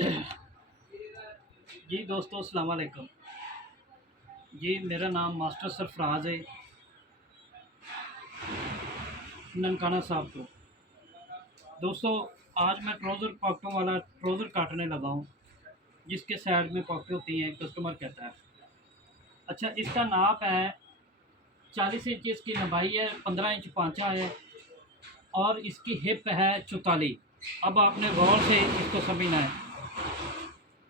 जी दोस्तों, अस्सलाम वालेकुम। जी मेरा नाम मास्टर सरफराज है, ननकाना साहब को। दोस्तों, आज मैं ट्राउज़र पॉकेटों वाला ट्राउज़र काटने लगा हूँ, जिसके साइड में पॉकेट होती हैं, कस्टमर कहता है। अच्छा, इसका नाप है 40 इंच, इसकी लंबाई है, 15 इंच पांचा है और इसकी हिप है 44। अब आपने गौर से इसको समझना है।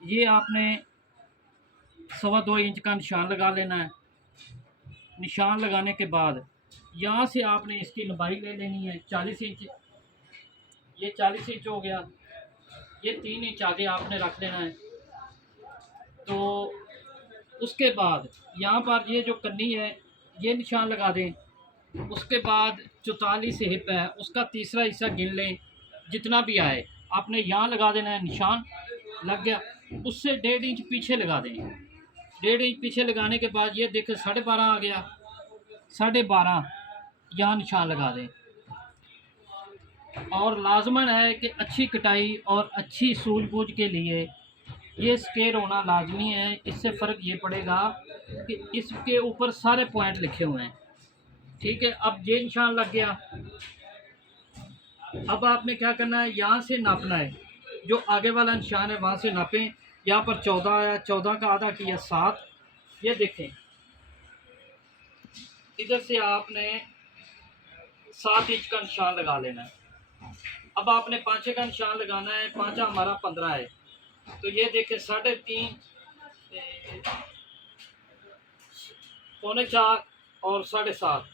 ये आपने 2.25 इंच का निशान लगा लेना है। निशान लगाने के बाद यहाँ से आपने इसकी लंबाई ले लेनी है 40 इंच। ये 40 इंच हो गया। ये 3 इंच आगे आपने रख लेना है। तो उसके बाद यहाँ पर ये जो कन्नी है, ये निशान लगा दें। उसके बाद 44 हिप है, उसका तीसरा हिस्सा गिन लें, जितना भी आए आपने यहाँ लगा देना है। निशान लग गया। उससे 1.5 इंच पीछे लगा दें। 1.5 इंच पीछे लगाने के बाद ये देखें 12.5 आ गया। 12.5 यहाँ निशान लगा दें। और लाजमन है कि अच्छी कटाई और अच्छी सूझबूझ के लिए ये स्केल होना लाजमी है। इससे फ़र्क ये पड़ेगा कि इसके ऊपर सारे पॉइंट लिखे हुए हैं। ठीक है, अब ये निशान लग गया। अब आपने क्या करना है, यहाँ से नापना है। जो आगे वाला निशान है वहाँ से नापें। यहाँ पर 14 आया, 14 का आधा किया 7। ये देखें, इधर से आपने 7 इंच का निशान लगा लेना है। अब आपने पाँचे का निशान लगाना है। पाँचा हमारा 15 है, तो ये देखें 3.5, 4.25 और 7.5,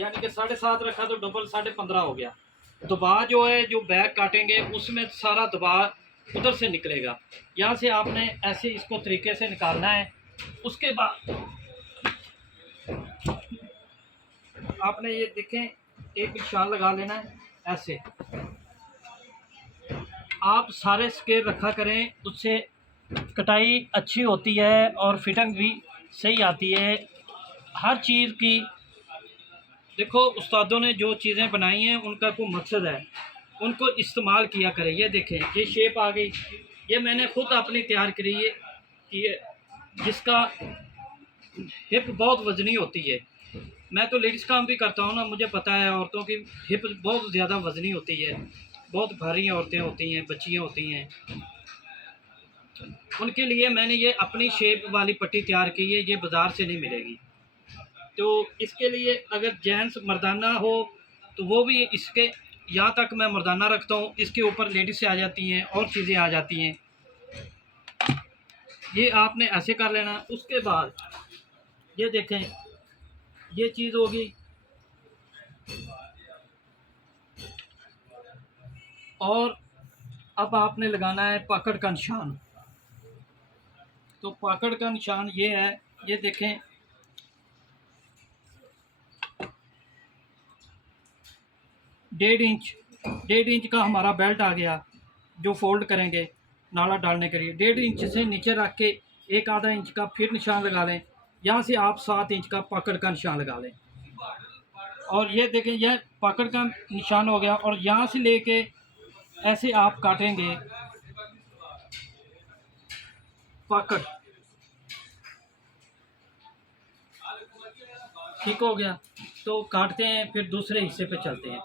यानी कि 7.5 रखा तो डबल 15.5 हो गया। दबाव जो है, जो बैक काटेंगे उसमें सारा दबाव उधर से निकलेगा। यहाँ से आपने ऐसे इसको तरीके से निकालना है। उसके बाद आपने ये देखें, एक निशान लगा लेना है ऐसे। आप सारे स्केल रखा करें, उससे कटाई अच्छी होती है और फिटिंग भी सही आती है हर चीज़ की। देखो, उस्तादों ने जो चीज़ें बनाई हैं उनका कोई मकसद है, उनको इस्तेमाल किया करें। ये देखें, ये शेप आ गई। ये मैंने खुद अपनी तैयार करी है कि जिसका हिप बहुत वज़नी होती है। मैं तो लेडीज़ काम भी करता हूँ ना, मुझे पता है औरतों की हिप बहुत ज़्यादा वज़नी होती है। बहुत भारी औरतें होती हैं, बच्चियाँ होती हैं। उनके लिए मैंने ये अपनी शेप वाली पट्टी तैयार की है। ये बाज़ार से नहीं मिलेगी। तो इसके लिए अगर जेंट्स मर्दाना हो तो वो भी इसके, यहाँ तक मैं मर्दाना रखता हूँ, इसके ऊपर लेडीज़ से आ जाती हैं और चीज़ें आ जाती हैं। ये आपने ऐसे कर लेना। उसके बाद ये देखें, ये चीज़ होगी। और अब आपने लगाना है पकड़ का निशान। तो पकड़ का निशान ये है, ये देखें, डेढ़ इंच का हमारा बेल्ट आ गया, जो फोल्ड करेंगे नाला डालने के लिए। 1.5 इंच से नीचे रख के एक आधा इंच का फिर निशान लगा लें। यहाँ से आप 7 इंच का पकड़ का निशान लगा लें। और ये देखें, यह पकड़ का निशान हो गया। और यहाँ से लेके ऐसे आप काटेंगे पकड़। ठीक हो गया। तो काटते हैं, फिर दूसरे हिस्से पे चलते हैं।